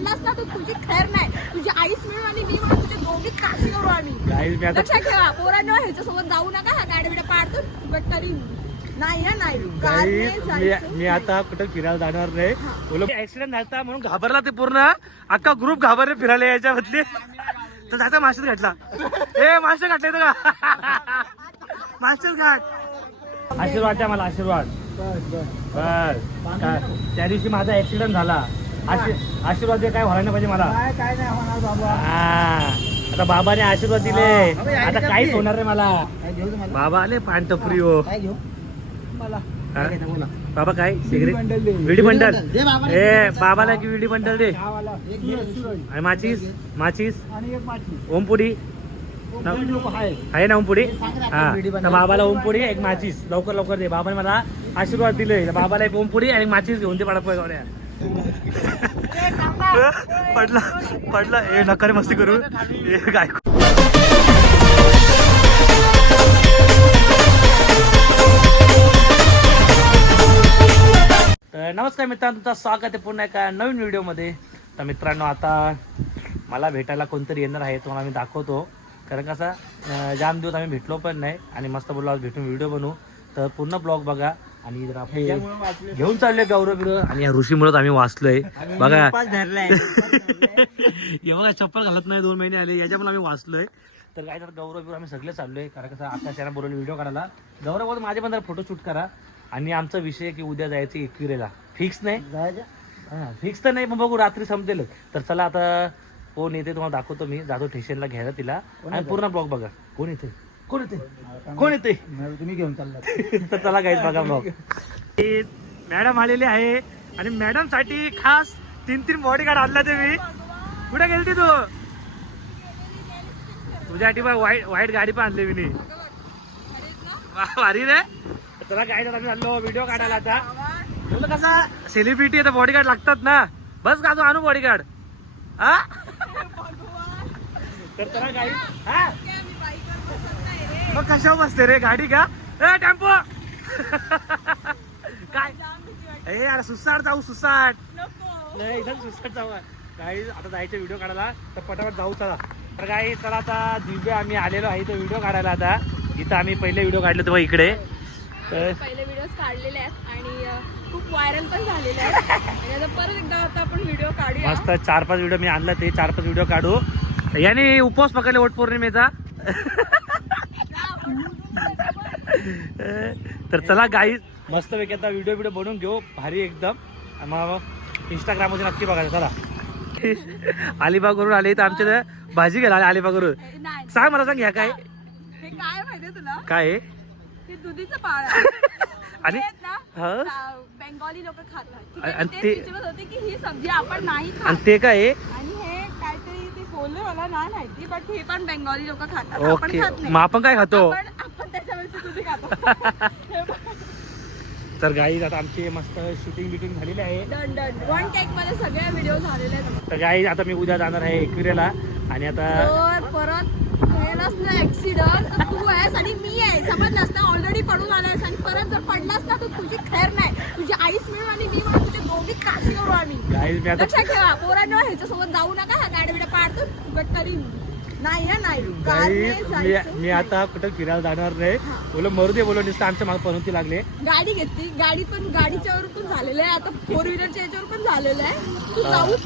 पडलास ना तर तुझी खैर नाही. तुझी आईच मिळून आणि मी म्हणून तुझे दोघी काशी करू आम्ही. गाईज मी आता लक्षात ठेवा पोरांनो ह्याच्यासोबत जाऊ नका हा गाडी बिड्या पाडतो फुकट तरी नाही हा नाही. कार गाईज नाही मी जायचं. मी आता कुठं फिरायला जाणार नाही. बोलो ऍक्सिडेंट झाला म्हणून घाबरला ते पूर्ण. अख्खा ग्रुप घाबरले फिरायला याच्या बदली तर जायचा मास्टर घातला. ए मास्टर घातले का? मास्टर घाट. आशीर्वाद द्या मला आशीर्वाद. बस काय- त्या दिवशी माझा ऍक्सिडेंट झाला. आशी- आशीर्वाद दे काय व्हायला नाही पाहिजे मला. काय नाही होणार बाबा. हा. आता बाबाने आशीर्वाद दिले. आता काहीच होणार नाही मला. काय घेऊ तुम्हाला? बाबा आले पान टपरी हो. काय घेऊ? मला. हा? काय घेता बोला. बाबा काय? सिगरेट? बंडल दे. विडी बंडल? दे बाबाला. ए बाबाला की विडी बंडल दे. एक सूरज. आणि माचीस? माचीस? आणि एक माची ओमपुडी? कोकणी लोक आहे आहे ना ओमपुडी? ना, हा. तर बाबाला ओमपुडी एक माचीस. लवकर लवकर दे. बाबाने मला आशीर्वाद दिले बाबाला एक ओमपुडी आणि माचीस घेऊन दे पडा पडल्या पडला पडला. ए नकारे मस्ती करू. ए काय तर नमस्कार मित्रांनो तुमचं स्वागत आहे पुन्हा एका नवीन व्हिडिओमध्ये. तर मित्रांनो आता मला भेटायला कोणतरी येणार आहे तुम्हाला मी दाखवतो. कारण कसा जाम दिवस आम्ही भेटलो पण नाही आणि मस्त बोललो आज भेटून व्हिडिओ बनवू. तर पूर्ण ब्लॉग बघा. आणि जर घेऊन चाललोय गौरव आणि या ऋषीमुळेच आम्ही वाचलोय. बघा. हे बघा चप्पल घालत नाही दोन महिने आले. याच्यामुळे आम्ही वाचलोय. तर काय तर गौरव बिरव आम्ही सगळे चाललोय. कारण कसं आता त्यांना बोलवलं व्हिडिओ काढायला. गौरव माझे पण फोटो शूट करा. आणि आमचा विषय की उद्या जायचं एकविरेला फिक्स नाही? जायचं? फिक्स तर नाही पण बघू रात्री संपतेल तर चला आता कोण येते तुम्हाला दाखवतो मी. जातो स्टेशनला घ्यायला तिला. आणि पूर्ण ब्लॉग बघा. कोण येते कोण येते कोण येते तुम्ही घेऊन चालला. तर चला काहीच बघा ब्लॉग मॅडम आलेले आहे आणि मॅडमसाठी खास तीन तीन बॉडी गार्ड आणला ते मी कुठे गेलती तू? तुझ्यासाठी बघ वाईट वाईट गाडी पण आणली मी भारी रे. चला काय आम्ही चाललो व्हिडिओ काढायला आता. तुला कसा सेलिब्रिटी आहे तर बॉडीगार्ड लागतात ना. बस का तू आणू बॉडीगार्ड हा? तर चला गाडी हा? मग कशावर बसते रे? गाडी का ए टेम्पो! काय? ए अरे सुसाट जाऊ सुसाट. नाही एकदम सुसाट जाऊ. काही आता जायचं व्हिडिओ काढायला. तर पटापट जाऊ चला. तर काही चला आता दिव्य आम्ही आलेलो आहे तो व्हिडिओ काढायला आता. इथं आम्ही पहिले व्हिडिओ काढले तेव्हा इकडे. तर पहिले व्हिडिओज काढलेले आहेत आणि खूप व्हायरल पण झालेले आहेत. परत एकदा आता आपण व्हिडिओ काढूया. मस्त चार पाच व्हिडिओ मी आणला ते चार पाच व्हिडिओ काढू याने उपवास पकडले वट पौर्णिमेचा तर चला गाई मस्त पैकी आता व्हिडिओ व्हिडिओ बनवून घेऊ भारी एकदम. आणि मग इंस्टाग्राममध्ये नक्की बघायचं चला. अलिबागवरून आले तर आमच्या इथं. भाजी घ्यायला आले अलिबागवरून. सांग मला सांग ह्या काय? हे काय माहितीये तुला? काय दुधीचं पाळ. आणि? हे हा? बेंगॉली लोक खातात? आणि ते- विचारत होते की ही सब्जी आपण नाही आणि खात. ते काय? आणि काहीतरी ते बोलले मला नाही माहिती बट हे पण बेंगॉली लोक खातात आपण ओके. खात नाही. मग आपण काय खातो? आपण आपण त्याच्यावरची दुधी खातो. बघ. तर गाई आता आमची मस्त शूटिंग बिटिंग झालेली आहे. डन डन वन टेकमध्ये सगळे व्हिडिओ झालेले आहेत. तर गाई आता मी उद्या जाणार आहे एकविरेला. आणि आता तर परत केलास ना ऍक्सिडेंट तर तू आहेस आणि मी आहे. समजलास ना? ऑलरेडी पडून आलायस आणि परत जर पडलास ना तर तुझी खैर नाही. तुझी आईच मिळून आणि मी म्हणून दोघी काशी करू आम्ही. लक्षात ठेवा पोरांनो ह्याच्यासोबत जाऊ नका हा गाडी बिड्या पाडतो फुकट तरी. नाही मी जायचं. मी आता कुठं फिरायला जाणार नाही. बोलो मरू दे बोलो नुसतं आमच्या मागे पनवती लागले. गाडी घेतली. गाडी पण गाडीच्यावर पण झालेलं आहे. आता फोर व्हीलरच्या याच्यावर पण झालेलं आहे. तू जाऊच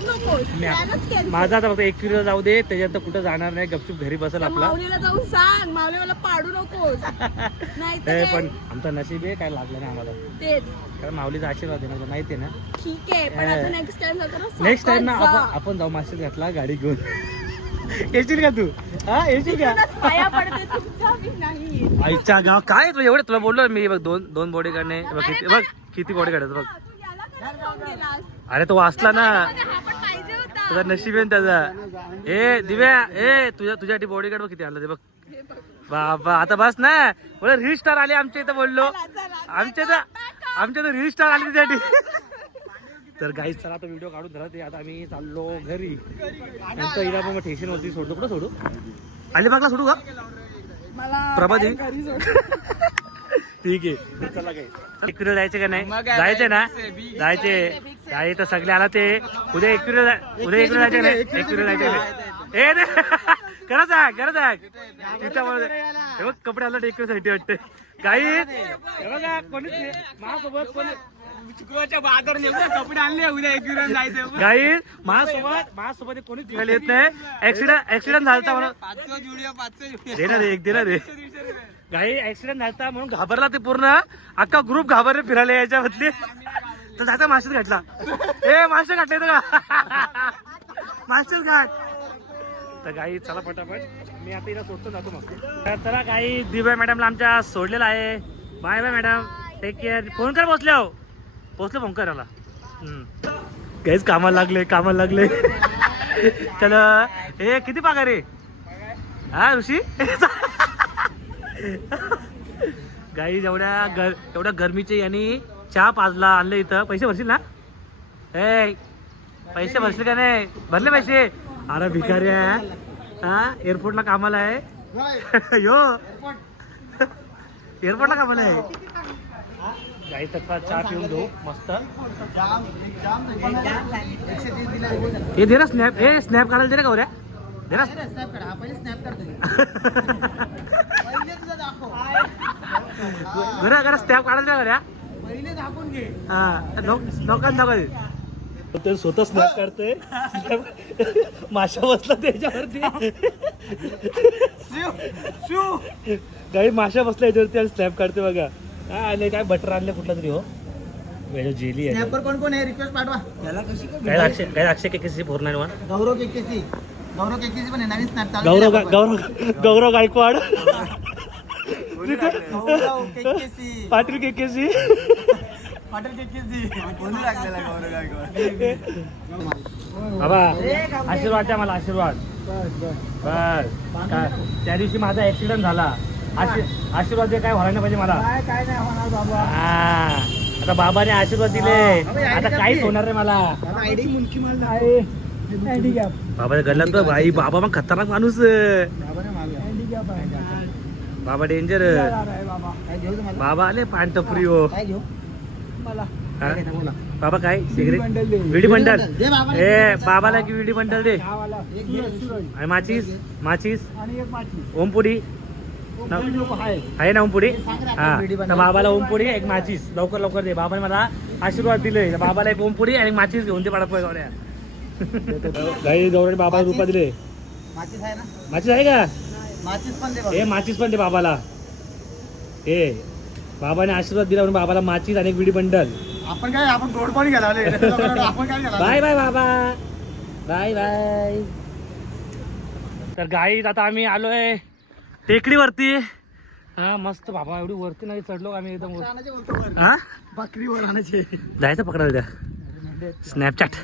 प्लॅनच. माझा आता फक्त एक किलो जाऊ दे. त्याच्यानंतर कुठं जाणार नाही. गपचूप घरी बसेल आपला. माऊलीला जाऊन सांग. माऊली मला पाडू नकोस. नाही पण आमचा नशीब आहे. काय लागलं नाही आम्हाला. तेच. कारण माऊलीचा आशीर्वाद आहे ना माहिती आहे ना? ठीक आहे. पण आता नेक्स्ट टाइम जाताना नेक्स्ट टाइम ना आपण जाऊ मास्टर घातला गाडी घेऊन. येशील का तू? हा येशील का? आईच्या गाव काय तू एवढे तुला बोललो मी बघ दोन दोन बॉडी गार्डने बघ किती बघ किती बॉडी बघ? अरे तो वाचला ना. तुझा नशीब आहे त्याचा. ए दिव्या ए तुझ्या तुझ्यासाठी बॉडी गार्ड बघ किती आणलं ते बघ. बाबा आता बस ना. बोला रील स्टार आले आमच्या इथं बोललो. आमच्या इथं आमच्या इथं रील स्टार आले त्यासाठी. तर गाईच चला आता व्हिडिओ काढून धरा ते. आता आम्ही चाललो घरी. नंतर हिला मग स्टेशन वरती सोडतो. कुठं सोडू? अलिबागला सोडू का? घरी सोड. ठीक आहे. चला काय एकविरा जायचे का नाही? जायचे ना? जायचे काय तर सगळे आला ते. उद्या एकविरा उद्या एकविरा जायचे नाही एकविरा जायचे नाही ए. करत आहे करत आहे तिच्यामध्ये कपडे आला एकविरासाठी वाटते. काही कोणीच. माझ्यासोबत कोणी कपडे आणले उद्या एक जायचं काही माझ्यासोबत माझ्यासोबत कोणीच फिरायला येत नाही. ऍक्सिडेंट ऍक्सिडेंट झालता म्हणून पाचशे जुडिओ पाचशे जुडिओ दे ना रे एक दे ना रे. काही ऍक्सिडेंट झालता म्हणून घाबरला ते पूर्ण. अख्खा ग्रुप घाबरले फिरायला यायच्या बदली तर जायचा मास्टर घातला ए मास्टर घातले का? मास्टर घाट. तर काही चला पटापट. मी आता इला सोडतो जातो मग. तर चला काही दिव्या मॅडमला आमच्या सोडलेला आहे. Bye bye madam take care phone कर पोचले हो. पोचले फोन करायला काहीच कामाला लागले कामाला लागले. चला हे किती पगार आहे? हा ऋषी? गाई एवढ्या गर एवढ्या गरमीचे यांनी चहा पाजला आणलं इथं. पैसे भरशील ना? ए पैसे भरशील का नाही? भरले पैसे? अरे भिकारी आहे. हा एअरपोर्टला कामाला आहे. यो. एअरपोर्टला कामाला आहे. गाई त्याचा चहा पिऊन घेऊ मस्त. हे दे ना स्नॅप हे स्नॅप काढायला दे ना गौऱ्या. दे ना. घरा घरा स्नॅप काढायला दे गौऱ्या. हा लोकांना दाखव तर स्वतः स्नॅप काढतोय. माशा बसला त्याच्यावरती काही माशा बसल्या याच्यावरती आणि स्नॅप काढते बघा. काय आले काय बटर आणले कुठला तरी हो. वेळ जेली आहे. स्नॅपर कोण कोण आहे? रिक्वेस्ट पाठवा. त्याला कशी काय अक्षय काय अक्षय के किसी पूर्ण वन गौरव केकेसी गौरव केकेसी पण आहे नवीन स्नॅप चालू गौरव गा- Gaurav Gaurav Gaikwad. KKC Patil K KC Patil KKC बोलू लागलेला गौरव गायकवाड. बाबा आशीर्वाद द्या मला आशीर्वाद. बस काय त्या दिवशी माझा ऍक्सिडेंट झाला. आशी- आशीर्वाद दे काय व्हायला नाही पाहिजे मला. काय काय नाही होणार बाबा. हा. आता बाबाने आशीर्वाद दिले. आता काहीच होणार नाही मला. आयडी मुलकी माल आहे हँडिकॅप बाबा गल्लात बघ भाई बाबा मग खतरनाक माणूस. आहे. हँडिकॅप आहे बाबा डेंजर आहे बाबा. काय घेऊ तुम्हाला बाबा आले पानटपरी हो. काय घेऊ? मला. हा? काय घेता बोला. बाबा काय? सिगरेट? बंडल दे. विडी बंडल? दे बाबाला. ए बाबाला की विडी बंडल दे. चहावाला. एक घे, सुरज. आणि माचीस? माचीस? आणि एक माची ओमपुडी कोकणी लोक आहे ना ओमपुडी हा तर. बाबाला ओमपुडी एक माचीस. लवकर लवकर दे. बाबाने मला आशीर्वाद दिले बाबाला एक ओमपुडी आणि माचीस घेऊन दे पडा गौऱ्या काही गौऱ्याने बाबाला रुपा दिले माचीस आहे ना? माचीस आहे का? माचीस पण दे हे बाबा. माचीस पण दे बाबाला. हे बाबाने आशीर्वाद दिला म्हणून बाबाला माचीस आणि एक विडी बंडल. आपण काय आपण गोड पाणी घ्यायला बाय बाय बाबा. Bye bye. तर गाईत आता आम्ही आलोय टेकडीवरती. हा मस्त बाबा एवढी वरती नाही चढलो आम्ही एकदम. हा? बकरीवर आणायचे जायचं पकडायला त्या स्नॅपचॅट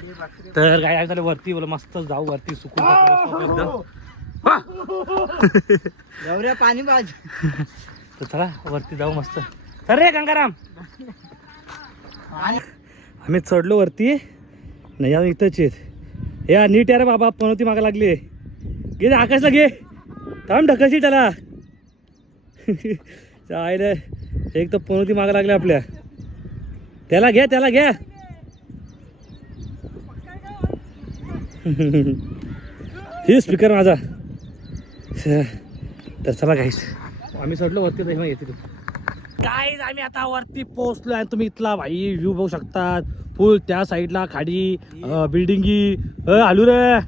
तर गाय आम्ही वरती बोला मस्त जाऊ वरती सुकून एकदम. हा. गौऱ्या पाणी बाज. तर चला वरती जाऊ मस्त. तर रे गंगाराम. आम्ही चढलो वरती. नाही आम्ही इथंच आहेत. या नीट यार बाबा पनवती मागा लागली. रे, आकाशला घे. थांब ढकलशी त्याला. आयला एक तर पनवती मागा लागली आपल्या. त्याला घ्या त्याला घ्या ही स्पीकर माझा. तर चला काहीच आम्ही चढलो वरती तर येते तू गाईज आम्ही आता वरती पोहोचलो आणि तुम्ही इथला भाई व्ह्यू बघू शकतात. फुल त्या साईडला खाडी बिल्डिंगी आलू रे.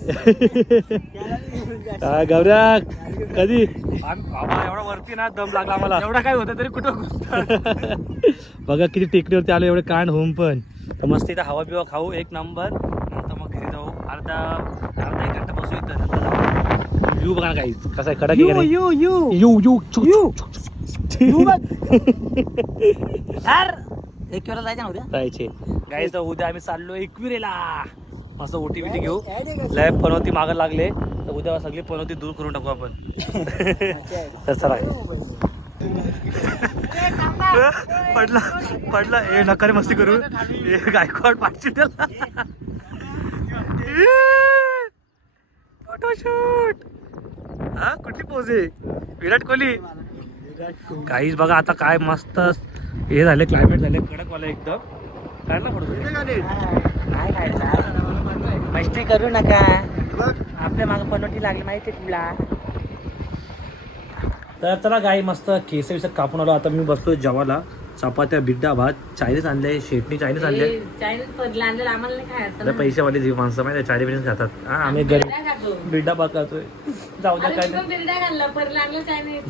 हा, गौऱ्या कधी? बाबा एवढा वरती ना दम लागला आम्हाला. एवढा काय होतं तरी कुठं घुसतं बघा किती टेकडीवरती आलो एवढे कांड होऊन पण. तर मस्त इथं हवा बिवा खाऊ एक नंबर. नंतर मग घरी जाऊ. अर्धा अर्धा एक घंटा बसू इथं व्ह्यू बघा काही कसा आहे कडक? यू यू यू. यू चु- यू. यू यार एक वेळा जायचं नव्हत्या जायचे. गाईज उद्या आम्ही चाललो एकविरेला मस्त ओटी बिटी घेऊ. लय पनवती मागं लागले तर उद्या सगळी पनवती दूर करून टाकू आपण. तर चला. पडला पडला. ए नकारे मस्ती करू. ए गायकवाड पाठची त्याला फोटोशूट हा कुठली पोज आहे? विराट कोहली. काहीच बघा आता काय मस्त हे झाले क्लायमेट झाले कडक वाला एकदम काढला पडतो नाही काढला मस्ती करू नका. आपल्या मागे पनोटी लागली माहिती तुला. तर चला गाई मस्त केस विस कापून आलो. आता मी बसतो जेवायला. चपात्या बिड्डा भात चायनीज आणले शेटणी चायनीज आणले पैशावाली जी माणसं माहिती चायनीज बिनीज खातात. हा आम्ही खातो. बिड्डा भात खातोय. जाऊ द्या काय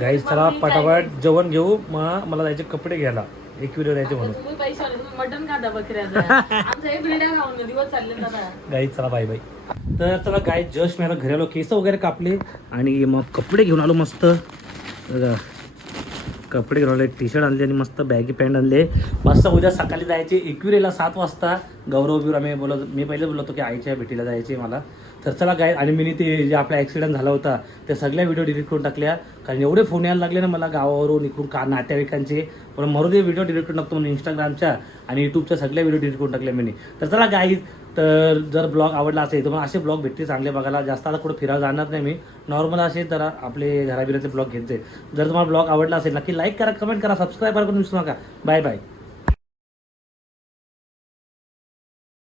गाईज चला पटापट जेवण घेऊ. मग मला जायचे कपडे घ्यायला. एक व्हिडिओ द्यायचे म्हणून. तुम्ही पैसे आले तुम्ही मटन खाता बकऱ्याचं आमचं हे बिर्ड्या खाऊन दिवस चालले दादा गाईज चला बाय बाय तर चला गाय जस्ट मी आता घरी आलो केस वगैरे कापले आणि मग कपडे घेऊन आलो मस्त. बघा. कपडे घेऊन आलो टी शर्ट आणले आणि मस्त बॅगी पॅन्ट आणले. मस्त उद्या सकाळी जायचे एकविरेला सात वाजता. गौरव बिर आम्ही बोलत मी पहिले बोललो होतो की आईच्या भेटीला जायचे मला. तर चला काय आणि मी ते जे आपला ॲक्सिडेंट झाला होता त्या सगळ्या व्हिडिओ डिलीट करून टाकल्या. कारण एवढे फोन यायला लागले ना मला गावावरून इकडून का नातेवाईकांचे. पण मरू ते व्हिडिओ डिलीट करून टाकतो म्हणून इंस्टाग्रामच्या आणि यूट्यूबच्या सगळ्या व्हिडिओ डिलीट करून टाकल्या मी तर चला गाईज तर जर ब्लॉग आवडला असेल तर मग असे ब्लॉग भेटते चांगले बघायला. जास्त आता कुठं फिरायला जाणार नाही मी. नॉर्मल असे तर आपले घराबिराचे ब्लॉग घेते जर तुम्हाला ब्लॉग आवडला असेल नक्की लाईक करा कमेंट करा सबस्क्राईब करा करून विसरू नका. Bye bye